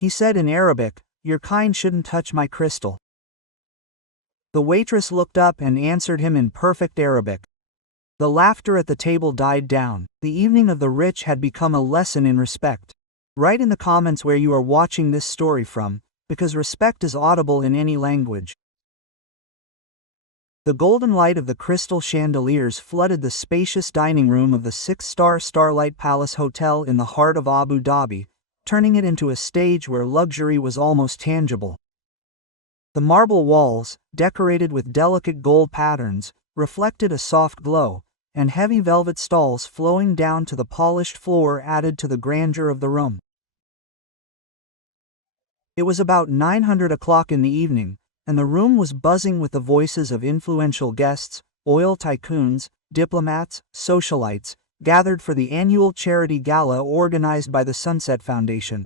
He said in Arabic, "Your kind shouldn't touch my crystal." The waitress looked up and answered him in perfect Arabic. The laughter at the table died down. The evening of the rich had become a lesson in respect. Write in the comments where you are watching this story from, because respect is audible in any language. The golden light of the crystal chandeliers flooded the spacious dining room of the 6-star Starlight Palace Hotel in the heart of Abu Dhabi, turning it into a stage where luxury was almost tangible. The marble walls, decorated with delicate gold patterns, reflected a soft glow, and heavy velvet stalls flowing down to the polished floor added to the grandeur of the room. It was about 900 o'clock in the evening, and the room was buzzing with the voices of influential guests, oil tycoons, diplomats, socialites, gathered for the annual charity gala organized by the Sunset Foundation.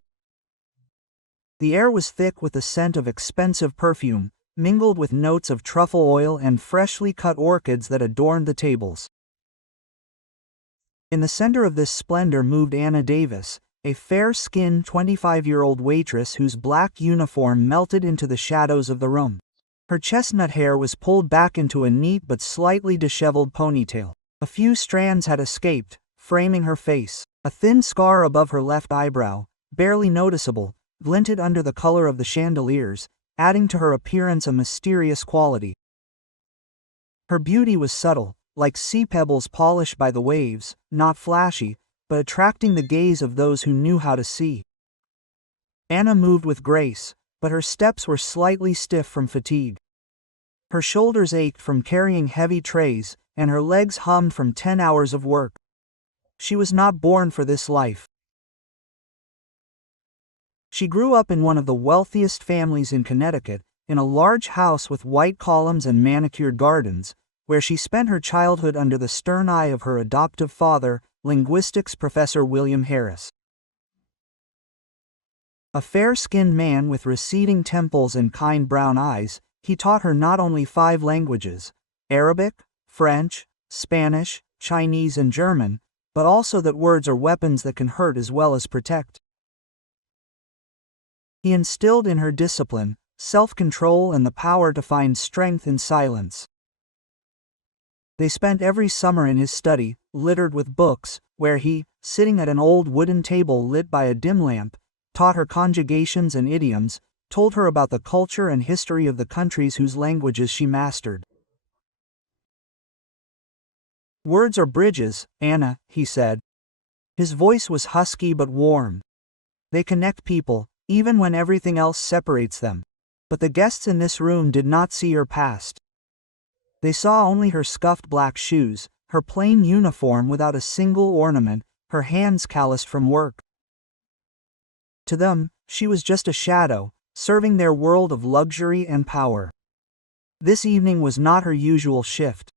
The air was thick with the scent of expensive perfume, mingled with notes of truffle oil and freshly cut orchids that adorned the tables. In the center of this splendor moved Anna Davis, a fair-skinned 25-year-old waitress whose black uniform melted into the shadows of the room. Her chestnut hair was pulled back into a neat but slightly disheveled ponytail. A few strands had escaped, framing her face. A thin scar above her left eyebrow, barely noticeable, glinted under the color of the chandeliers, adding to her appearance a mysterious quality. Her beauty was subtle, like sea pebbles polished by the waves, not flashy, but attracting the gaze of those who knew how to see. Anna moved with grace, but her steps were slightly stiff from fatigue. Her shoulders ached from carrying heavy trays, and her legs hummed from 10 hours of work. She was not born for this life. She grew up in one of the wealthiest families in Connecticut, in a large house with white columns and manicured gardens, where she spent her childhood under the stern eye of her adoptive father, linguistics professor William Harris. A fair-skinned man with receding temples and kind brown eyes, he taught her not only 5 languages, Arabic, French, Spanish, Chinese and German, but also that words are weapons that can hurt as well as protect. He instilled in her discipline, self-control and the power to find strength in silence. They spent every summer in his study, littered with books, where he, sitting at an old wooden table lit by a dim lamp, taught her conjugations and idioms, told her about the culture and history of the countries whose languages she mastered. "Words are bridges, Anna," he said. His voice was husky but warm. "They connect people, even when everything else separates them." But the guests in this room did not see her past. They saw only her scuffed black shoes, her plain uniform without a single ornament, her hands calloused from work. To them, she was just a shadow, serving their world of luxury and power. This evening was not her usual shift.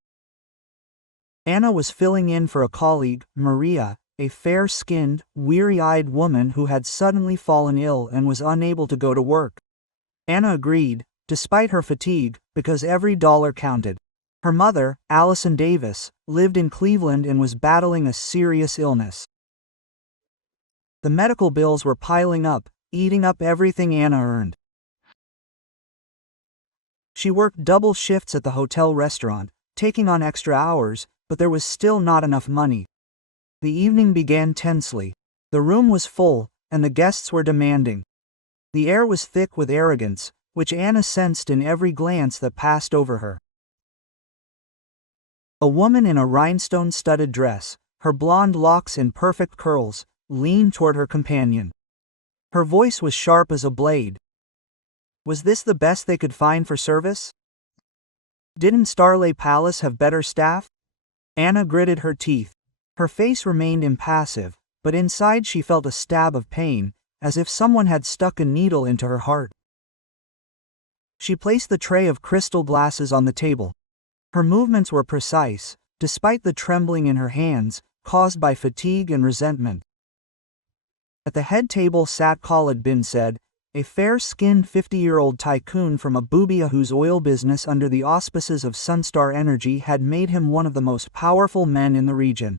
Anna was filling in for a colleague, Maria, a fair-skinned, weary-eyed woman who had suddenly fallen ill and was unable to go to work. Anna agreed, despite her fatigue, because every dollar counted. Her mother, Allison Davis, lived in Cleveland and was battling a serious illness. The medical bills were piling up, eating up everything Anna earned. She worked double shifts at the hotel restaurant, taking on extra hours, but there was still not enough money. The evening began tensely. The room was full, and the guests were demanding. The air was thick with arrogance, which Anna sensed in every glance that passed over her. A woman in a rhinestone-studded dress, her blonde locks in perfect curls, leaned toward her companion. Her voice was sharp as a blade. Was this the best they could find for service? Didn't Starlight Palace have better staff? Anna gritted her teeth. Her face remained impassive, but inside she felt a stab of pain, as if someone had stuck a needle into her heart. She placed the tray of crystal glasses on the table. Her movements were precise, despite the trembling in her hands, caused by fatigue and resentment. At the head table sat Khalid bin Said, a fair-skinned 50-year-old tycoon from Abuja whose oil business under the auspices of Sunstar Energy had made him one of the most powerful men in the region.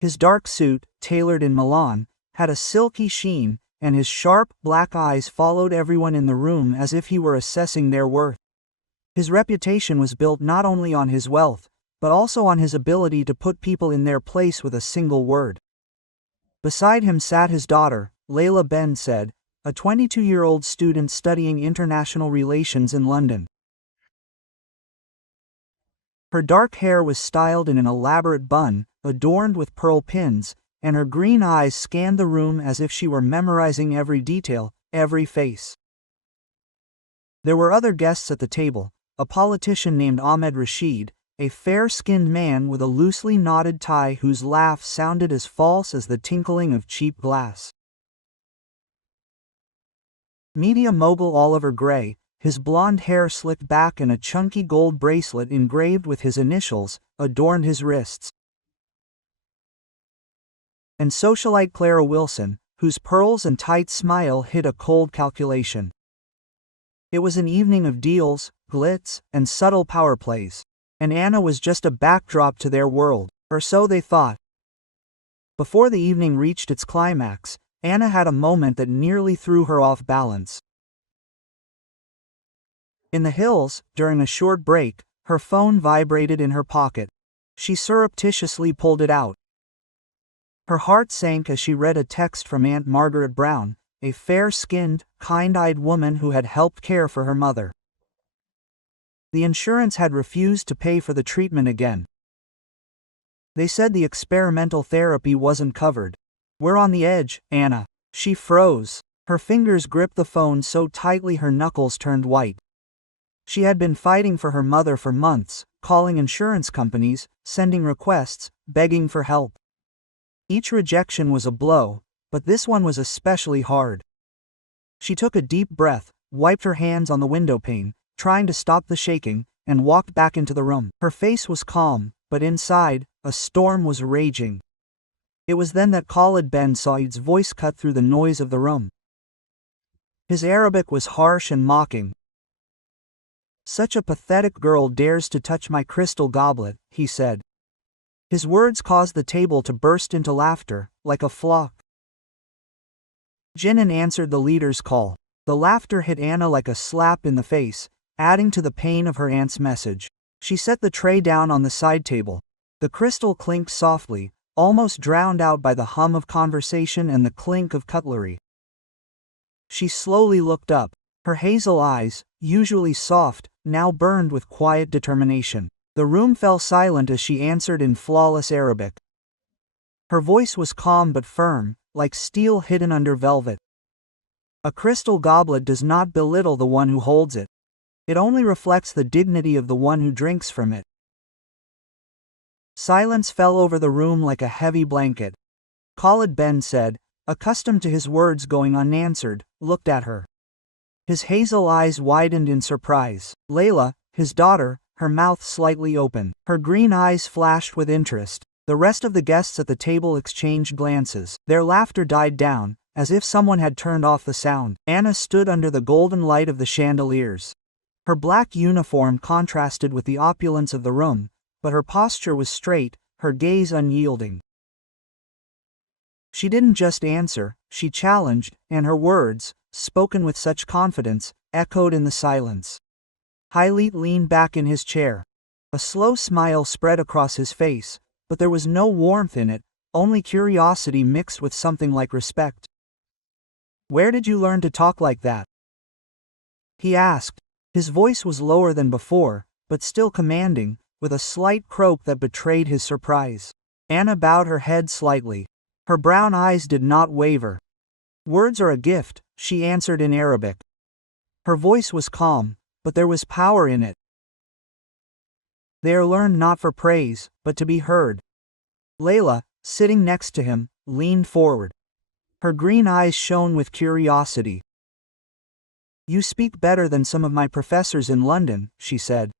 His dark suit, tailored in Milan, had a silky sheen, and his sharp, black eyes followed everyone in the room as if he were assessing their worth. His reputation was built not only on his wealth, but also on his ability to put people in their place with a single word. Beside him sat his daughter, Layla Ben said, a 22-year-old student studying international relations in London. Her dark hair was styled in an elaborate bun, adorned with pearl pins, and her green eyes scanned the room as if she were memorizing every detail, every face. There were other guests at the table, a politician named Ahmed Rashid, a fair-skinned man with a loosely knotted tie whose laugh sounded as false as the tinkling of cheap glass. Media mogul Oliver Gray, his blonde hair slicked back and a chunky gold bracelet engraved with his initials, adorned his wrists. And socialite Clara Wilson, whose pearls and tight smile hid a cold calculation. It was an evening of deals, glitz, and subtle power plays, and Anna was just a backdrop to their world, or so they thought. Before the evening reached its climax, Anna had a moment that nearly threw her off balance. In the hills, during a short break, her phone vibrated in her pocket. She surreptitiously pulled it out. Her heart sank as she read a text from Aunt Margaret Brown, a fair-skinned, kind-eyed woman who had helped care for her mother. The insurance had refused to pay for the treatment again. They said the experimental therapy wasn't covered. "We're on the edge, Anna." She froze. Her fingers gripped the phone so tightly her knuckles turned white. She had been fighting for her mother for months, calling insurance companies, sending requests, begging for help. Each rejection was a blow, but this one was especially hard. She took a deep breath, wiped her hands on the windowpane, trying to stop the shaking, and walked back into the room. Her face was calm, but inside, a storm was raging. It was then that Khalid Ben Said's voice cut through the noise of the room. His Arabic was harsh and mocking. "Such a pathetic girl dares to touch my crystal goblet," he said. His words caused the table to burst into laughter, like a flock. Jinan answered the leader's call. The laughter hit Anna like a slap in the face, adding to the pain of her aunt's message. She set the tray down on the side table. The crystal clinked softly, almost drowned out by the hum of conversation and the clink of cutlery. She slowly looked up. Her hazel eyes, usually soft, now burned with quiet determination. The room fell silent as she answered in flawless Arabic. Her voice was calm but firm, like steel hidden under velvet. "A crystal goblet does not belittle the one who holds it. It only reflects the dignity of the one who drinks from it." Silence fell over the room like a heavy blanket. Khalid Ben said, accustomed to his words going unanswered, looked at her. His hazel eyes widened in surprise. Layla, his daughter, her mouth slightly open. Her green eyes flashed with interest. The rest of the guests at the table exchanged glances. Their laughter died down, as if someone had turned off the sound. Anna stood under the golden light of the chandeliers. Her black uniform contrasted with the opulence of the room, but her posture was straight, her gaze unyielding. She didn't just answer, she challenged, and her words, spoken with such confidence, echoed in the silence. Hailit leaned back in his chair. A slow smile spread across his face, but there was no warmth in it, only curiosity mixed with something like respect. "Where did you learn to talk like that?" he asked. His voice was lower than before, but still commanding, with a slight croak that betrayed his surprise. Anna bowed her head slightly. Her brown eyes did not waver. "Words are a gift," she answered in Arabic. Her voice was calm, but there was power in it. "They are learned not for praise, but to be heard." Layla, sitting next to him, leaned forward. Her green eyes shone with curiosity. "You speak better than some of my professors in London," she said.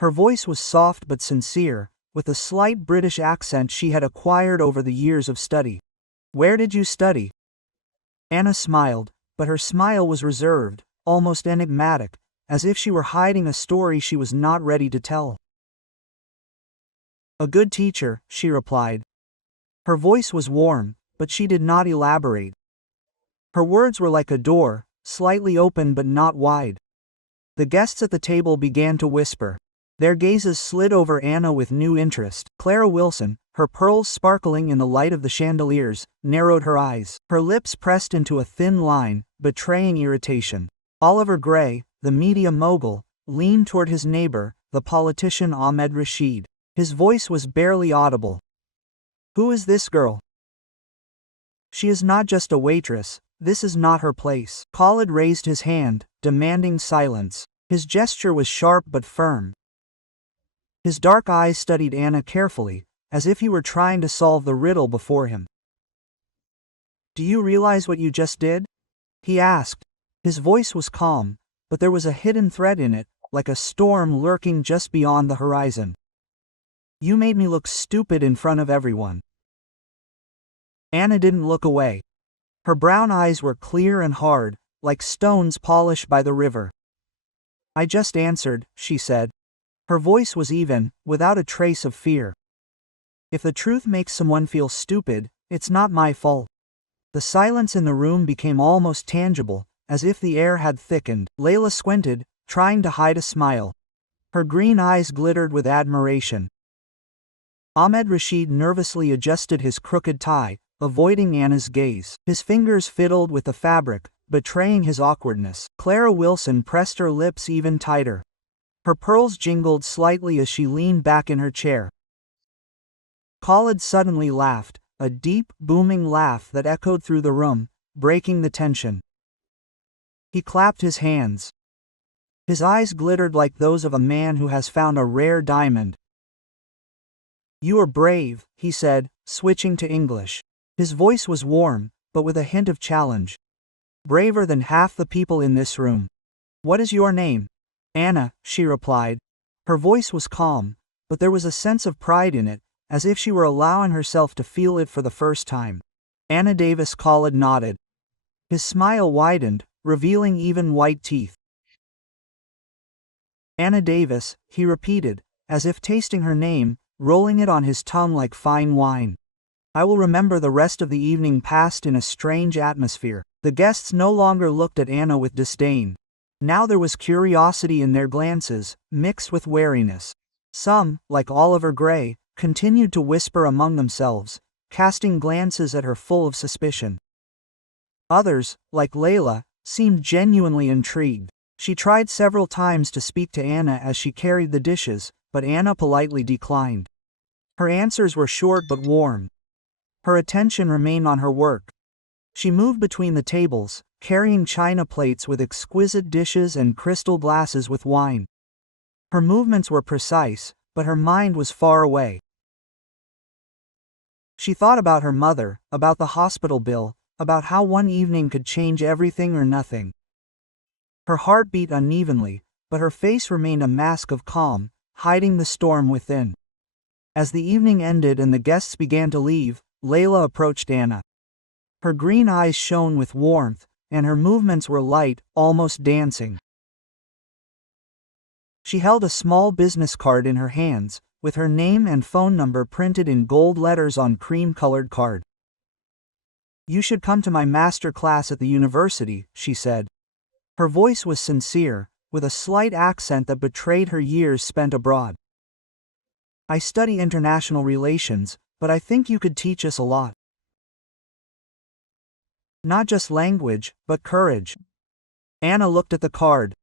Her voice was soft but sincere, with a slight British accent she had acquired over the years of study. "Where did you study?" Anna smiled, but her smile was reserved, almost enigmatic, as if she were hiding a story she was not ready to tell. "A good teacher," she replied. Her voice was warm, but she did not elaborate. Her words were like a door, slightly open but not wide. The guests at the table began to whisper. Their gazes slid over Anna with new interest. Clara Wilson, her pearls sparkling in the light of the chandeliers, narrowed her eyes. Her lips pressed into a thin line, betraying irritation. Oliver Gray, the media mogul, leaned toward his neighbor, the politician Ahmed Rashid. His voice was barely audible. "Who is this girl? She is not just a waitress, this is not her place." Khalid raised his hand, demanding silence. His gesture was sharp but firm. His dark eyes studied Anna carefully, as if he were trying to solve the riddle before him. "Do you realize what you just did?" he asked. His voice was calm, but there was a hidden threat in it, like a storm lurking just beyond the horizon. "You made me look stupid in front of everyone." Anna didn't look away. Her brown eyes were clear and hard, like stones polished by the river. "I just answered," she said. Her voice was even, without a trace of fear. "If the truth makes someone feel stupid, it's not my fault." The silence in the room became almost tangible, as if the air had thickened. Layla squinted, trying to hide a smile. Her green eyes glittered with admiration. Ahmed Rashid nervously adjusted his crooked tie, avoiding Anna's gaze. His fingers fiddled with the fabric, betraying his awkwardness. Clara Wilson pressed her lips even tighter. Her pearls jingled slightly as she leaned back in her chair. Khalid suddenly laughed, a deep, booming laugh that echoed through the room, breaking the tension. He clapped his hands. His eyes glittered like those of a man who has found a rare diamond. "You are brave," he said, switching to English. His voice was warm, but with a hint of challenge. "Braver than half the people in this room. What is your name?" "Anna," she replied. Her voice was calm, but there was a sense of pride in it, as if she were allowing herself to feel it for the first time. "Anna Davis." Khalid nodded. His smile widened, revealing even white teeth. "Anna Davis," he repeated, as if tasting her name, rolling it on his tongue like fine wine. I will remember. The rest of the evening passed in a strange atmosphere. The guests no longer looked at Anna with disdain. Now there was curiosity in their glances, mixed with wariness. Some, like Oliver Gray, continued to whisper among themselves, casting glances at her full of suspicion. Others, like Layla, seemed genuinely intrigued. She tried several times to speak to Anna as she carried the dishes, but Anna politely declined. Her answers were short but warm. Her attention remained on her work. She moved between the tables, carrying china plates with exquisite dishes and crystal glasses with wine. Her movements were precise, but her mind was far away. She thought about her mother, about the hospital bill, about how one evening could change everything or nothing. Her heart beat unevenly, but her face remained a mask of calm, hiding the storm within. As the evening ended and the guests began to leave, Layla approached Anna. Her green eyes shone with warmth, and her movements were light, almost dancing. She held a small business card in her hands, with her name and phone number printed in gold letters on cream-colored card. "You should come to my master class at the university," she said. Her voice was sincere, with a slight accent that betrayed her years spent abroad. "I study international relations, but I think you could teach us a lot. Not just language, but courage." Anna looked at the card.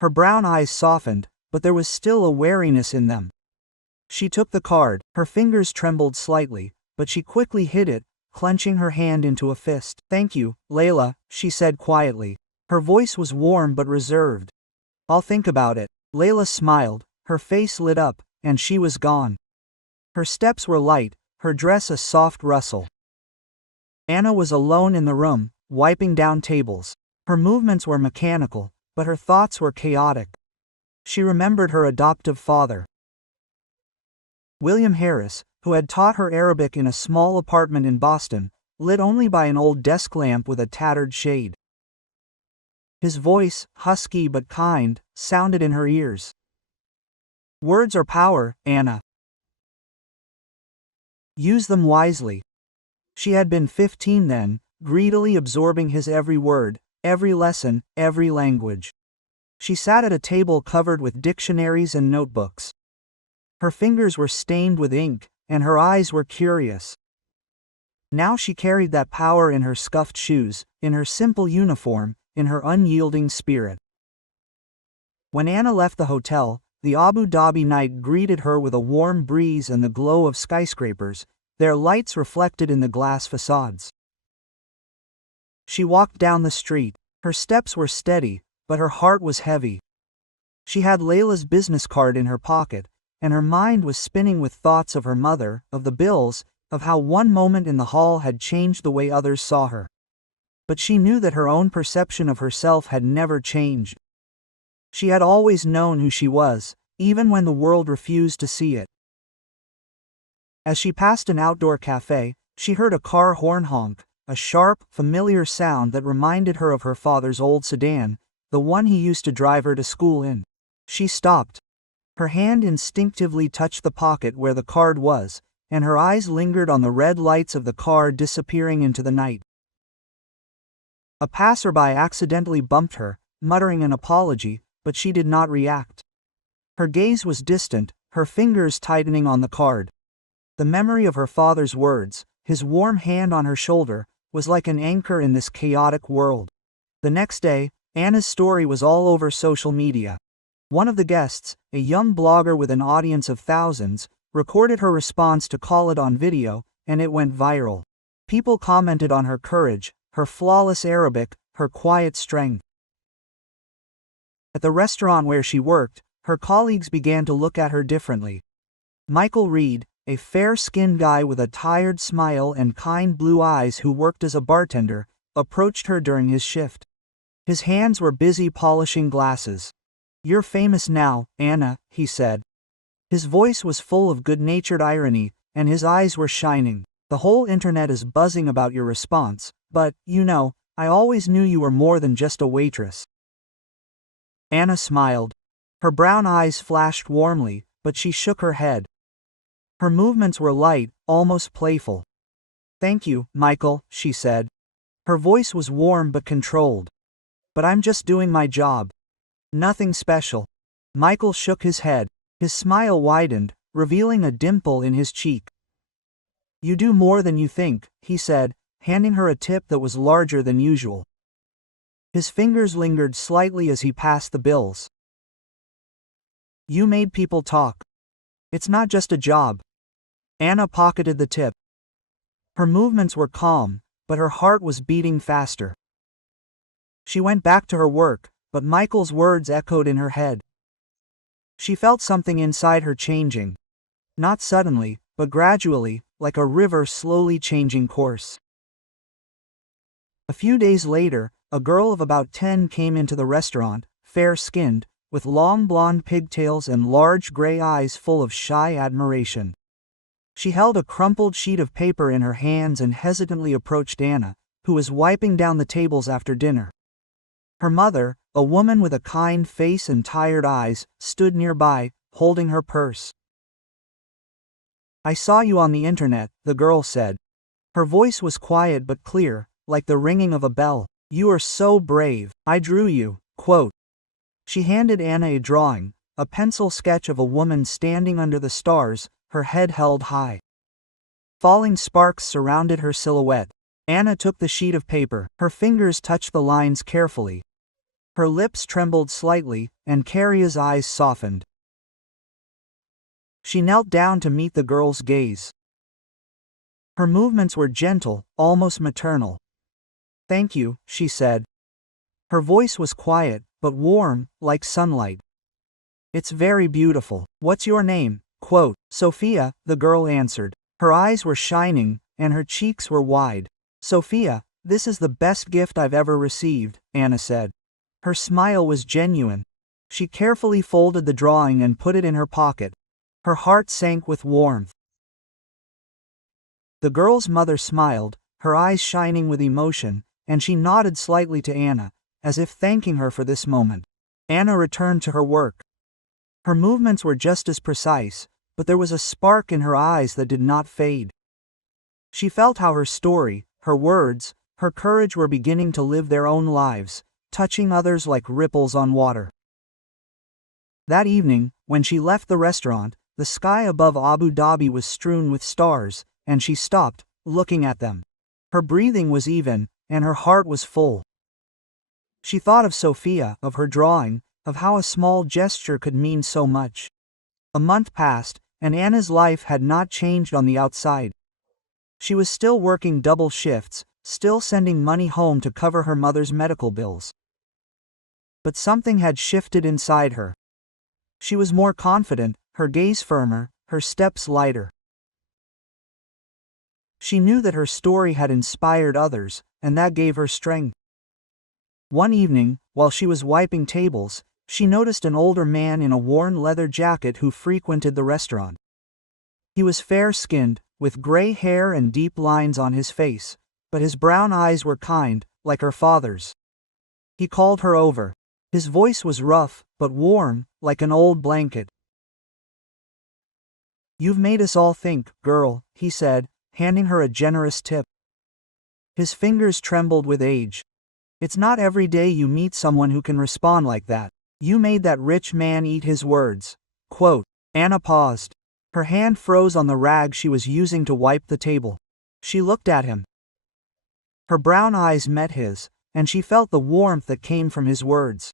Her brown eyes softened, but there was still a wariness in them. She took the card. Her fingers trembled slightly, but she quickly hid it, clenching her hand into a fist. "Thank you, Layla," she said quietly. Her voice was warm but reserved. "I'll think about it." Layla smiled, her face lit up, and she was gone. Her steps were light, her dress a soft rustle. Anna was alone in the room, wiping down tables. Her movements were mechanical, but her thoughts were chaotic. She remembered her adoptive father, William Harris, who had taught her Arabic in a small apartment in Boston, lit only by an old desk lamp with a tattered shade. His voice, husky but kind, sounded in her ears. "Words are power, Anna. Use them wisely." She had been 15 then, greedily absorbing his every word, every lesson, every language. She sat at a table covered with dictionaries and notebooks. Her fingers were stained with ink, and her eyes were curious. Now she carried that power in her scuffed shoes, in her simple uniform, in her unyielding spirit. When Anna left the hotel, the Abu Dhabi night greeted her with a warm breeze and the glow of skyscrapers, their lights reflected in the glass facades. She walked down the street. Her steps were steady, but her heart was heavy. She had Layla's business card in her pocket, and her mind was spinning with thoughts of her mother, of the bills, of how one moment in the hall had changed the way others saw her. But she knew that her own perception of herself had never changed. She had always known who she was, even when the world refused to see it. As she passed an outdoor cafe, she heard a car horn honk, a sharp, familiar sound that reminded her of her father's old sedan, the one he used to drive her to school in. She stopped. Her hand instinctively touched the pocket where the card was, and her eyes lingered on the red lights of the car disappearing into the night. A passerby accidentally bumped her, muttering an apology, but she did not react. Her gaze was distant, her fingers tightening on the card. The memory of her father's words, his warm hand on her shoulder, was like an anchor in this chaotic world. The next day, Anna's story was all over social media. One of the guests, a young blogger with an audience of thousands, recorded her response to Call It on video, and it went viral. People commented on her courage, her flawless Arabic, her quiet strength. At the restaurant where she worked, her colleagues began to look at her differently. Michael Reed, a fair-skinned guy with a tired smile and kind blue eyes who worked as a bartender, approached her during his shift. His hands were busy polishing glasses. "You're famous now, Anna," he said. His voice was full of good-natured irony, and his eyes were shining. "The whole internet is buzzing about your response, but, you know, I always knew you were more than just a waitress." Anna smiled. Her brown eyes flashed warmly, but she shook her head. Her movements were light, almost playful. "Thank you, Michael," she said. Her voice was warm but controlled. "But I'm just doing my job. Nothing special." Michael shook his head. His smile widened, revealing a dimple in his cheek. "You do more than you think," he said, handing her a tip that was larger than usual. His fingers lingered slightly as he passed the bills. "You made people talk. It's not just a job." Anna pocketed the tip. Her movements were calm, but her heart was beating faster. She went back to her work, but Michael's words echoed in her head. She felt something inside her changing. Not suddenly, but gradually, like a river slowly changing course. A few days later, a girl of about 10 came into the restaurant, fair-skinned, with long blonde pigtails and large gray eyes full of shy admiration. She held a crumpled sheet of paper in her hands and hesitantly approached Anna, who was wiping down the tables after dinner. Her mother, a woman with a kind face and tired eyes, stood nearby, holding her purse. "I saw you on the internet," the girl said. Her voice was quiet but clear, like the ringing of a bell. "You are so brave. I drew you." Quote. She handed Anna a drawing, a pencil sketch of a woman standing under the stars, her head held high. Falling sparks surrounded her silhouette. Anna took the sheet of paper. Her fingers touched the lines carefully. Her lips trembled slightly, and Carrie's eyes softened. She knelt down to meet the girl's gaze. Her movements were gentle, almost maternal. "Thank you," she said. Her voice was quiet, but warm, like sunlight. "It's very beautiful. What's your name?" Quote. "Sophia," the girl answered. Her eyes were shining, and her cheeks were wide. "Sophia, this is the best gift I've ever received," Anna said. Her smile was genuine. She carefully folded the drawing and put it in her pocket. Her heart sank with warmth. The girl's mother smiled, her eyes shining with emotion, and she nodded slightly to Anna, as if thanking her for this moment. Anna returned to her work. Her movements were just as precise, but there was a spark in her eyes that did not fade. She felt how her story, her words, her courage were beginning to live their own lives, touching others like ripples on water. That evening, when she left the restaurant, the sky above Abu Dhabi was strewn with stars, and she stopped, looking at them. Her breathing was even, and her heart was full. She thought of Sophia, of her drawing, of how a small gesture could mean so much. A month passed, and Anna's life had not changed on the outside. She was still working double shifts, still sending money home to cover her mother's medical bills. But something had shifted inside her. She was more confident, her gaze firmer, her steps lighter. She knew that her story had inspired others, and that gave her strength. One evening, while she was wiping tables, she noticed an older man in a worn leather jacket who frequented the restaurant. He was fair-skinned, with gray hair and deep lines on his face, but his brown eyes were kind, like her father's. He called her over. His voice was rough, but warm, like an old blanket. "You've made us all think, girl," he said, handing her a generous tip. His fingers trembled with age. "It's not every day you meet someone who can respond like that. You made that rich man eat his words." Quote. Anna paused. Her hand froze on the rag she was using to wipe the table. She looked at him. Her brown eyes met his, and she felt the warmth that came from his words.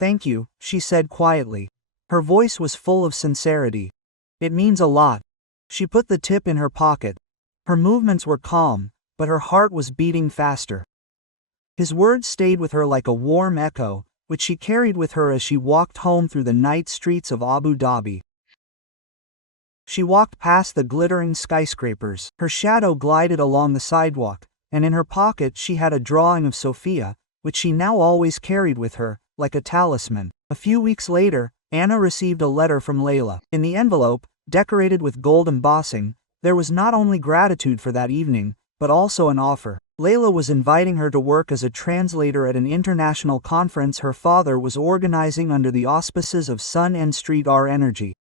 "Thank you," she said quietly. Her voice was full of sincerity. "It means a lot." She put the tip in her pocket. Her movements were calm, but her heart was beating faster. His words stayed with her like a warm echo, which she carried with her as she walked home through the night streets of Abu Dhabi. She walked past the glittering skyscrapers. Her shadow glided along the sidewalk, and in her pocket she had a drawing of Sophia, which she now always carried with her, like a talisman. A few weeks later, Anna received a letter from Layla. In the envelope, decorated with gold embossing, there was not only gratitude for that evening, but also an offer. Layla was inviting her to work as a translator at an international conference her father was organizing under the auspices of Sun and Street R Energy.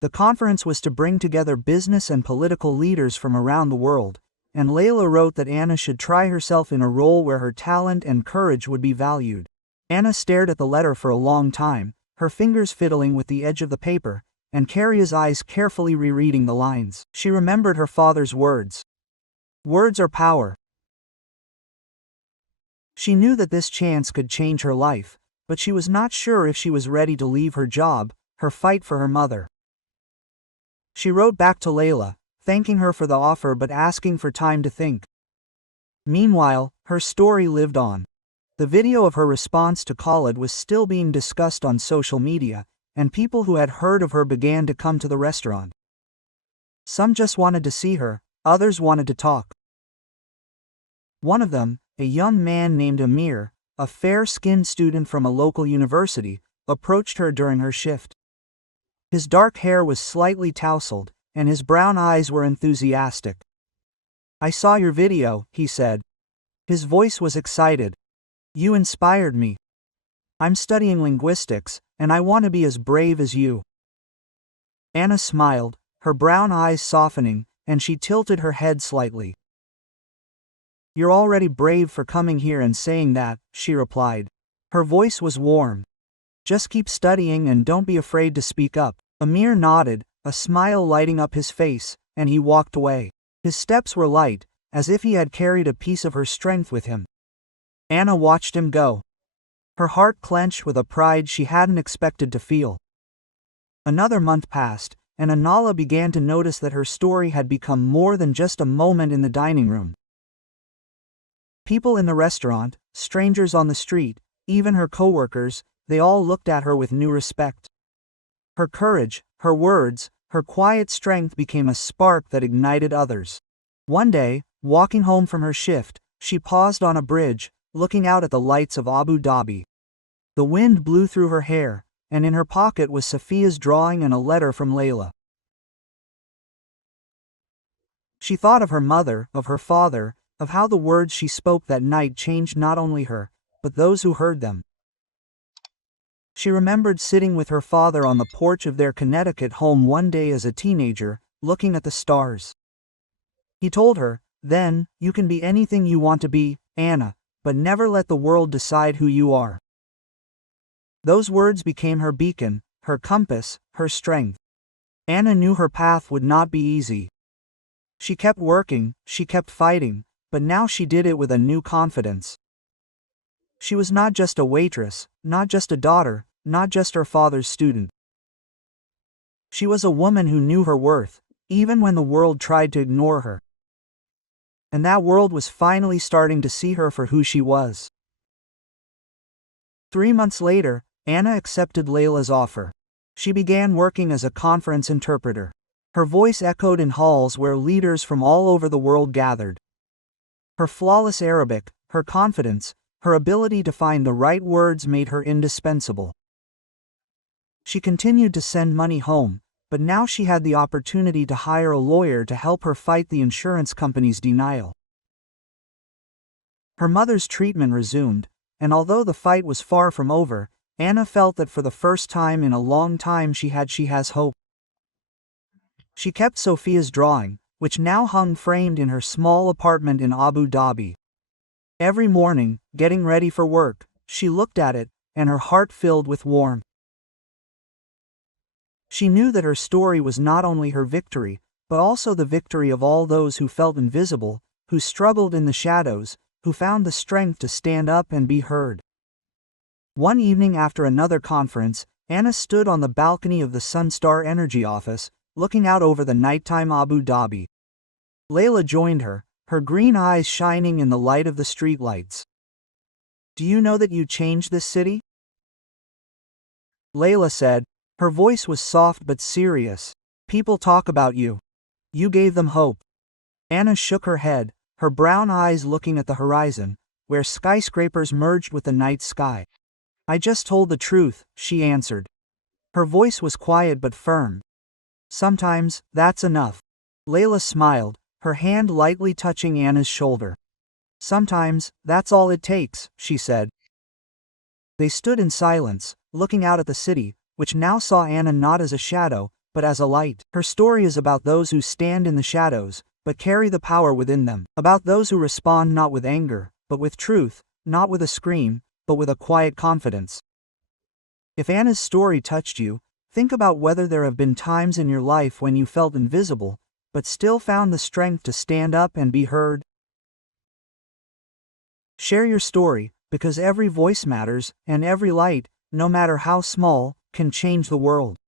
The conference was to bring together business and political leaders from around the world, and Layla wrote that Anna should try herself in a role where her talent and courage would be valued. Anna stared at the letter for a long time, her fingers fiddling with the edge of the paper, and Carrie's eyes carefully rereading the lines. She remembered her father's words. Words are power. She knew that this chance could change her life, but she was not sure if she was ready to leave her job, her fight for her mother. She wrote back to Layla, thanking her for the offer but asking for time to think. Meanwhile, her story lived on. The video of her response to Khalid was still being discussed on social media, and people who had heard of her began to come to the restaurant. Some just wanted to see her, others wanted to talk. One of them, a young man named Amir, a fair-skinned student from a local university, approached her during her shift. His dark hair was slightly tousled, and his brown eyes were enthusiastic. "I saw your video," he said. His voice was excited. "You inspired me. I'm studying linguistics, and I want to be as brave as you." Anna smiled, her brown eyes softening, and she tilted her head slightly. "You're already brave for coming here and saying that," she replied. Her voice was warm. "Just keep studying and don't be afraid to speak up." Amir nodded, a smile lighting up his face, and he walked away. His steps were light, as if he had carried a piece of her strength with him. Anna watched him go. Her heart clenched with a pride she hadn't expected to feel. Another month passed, and Anala began to notice that her story had become more than just a moment in the dining room. People in the restaurant, strangers on the street, even her coworkers, they all looked at her with new respect. Her courage, her words, her quiet strength became a spark that ignited others. One day, walking home from her shift, she paused on a bridge, looking out at the lights of Abu Dhabi. The wind blew through her hair, and in her pocket was Sophia's drawing and a letter from Layla. She thought of her mother, of her father, of how the words she spoke that night changed not only her, but those who heard them. She remembered sitting with her father on the porch of their Connecticut home one day as a teenager, looking at the stars. He told her, "Then, you can be anything you want to be, Anna, but never let the world decide who you are." Those words became her beacon, her compass, her strength. Anna knew her path would not be easy. She kept working, she kept fighting, but now she did it with a new confidence. She was not just a waitress, not just a daughter, not just her father's student. She was a woman who knew her worth, even when the world tried to ignore her. And that world was finally starting to see her for who she was. 3 months later, Anna accepted Layla's offer. She began working as a conference interpreter. Her voice echoed in halls where leaders from all over the world gathered. Her flawless Arabic, her confidence, her ability to find the right words made her indispensable. She continued to send money home, but now she had the opportunity to hire a lawyer to help her fight the insurance company's denial. Her mother's treatment resumed, and although the fight was far from over, Anna felt that for the first time in a long time she has hope. She kept Sophia's drawing, which now hung framed in her small apartment in Abu Dhabi. Every morning, getting ready for work, she looked at it, and her heart filled with warmth. She knew that her story was not only her victory, but also the victory of all those who felt invisible, who struggled in the shadows, who found the strength to stand up and be heard. One evening after another conference, Anna stood on the balcony of the Sunstar Energy office, looking out over the nighttime Abu Dhabi. Layla joined her, her green eyes shining in the light of the streetlights. "Do you know that you changed this city?" Layla said. Her voice was soft but serious. "People talk about you. You gave them hope." Anna shook her head, her brown eyes looking at the horizon, where skyscrapers merged with the night sky. "I just told the truth," she answered. Her voice was quiet but firm. "Sometimes, that's enough." Layla smiled, her hand lightly touching Anna's shoulder. "Sometimes, that's all it takes," she said. They stood in silence, looking out at the city, which now saw Anna not as a shadow, but as a light. Her story is about those who stand in the shadows, but carry the power within them. About those who respond not with anger, but with truth, not with a scream, but with a quiet confidence. If Anna's story touched you, think about whether there have been times in your life when you felt invisible, but still found the strength to stand up and be heard. Share your story, because every voice matters, and every light, no matter how small, can change the world.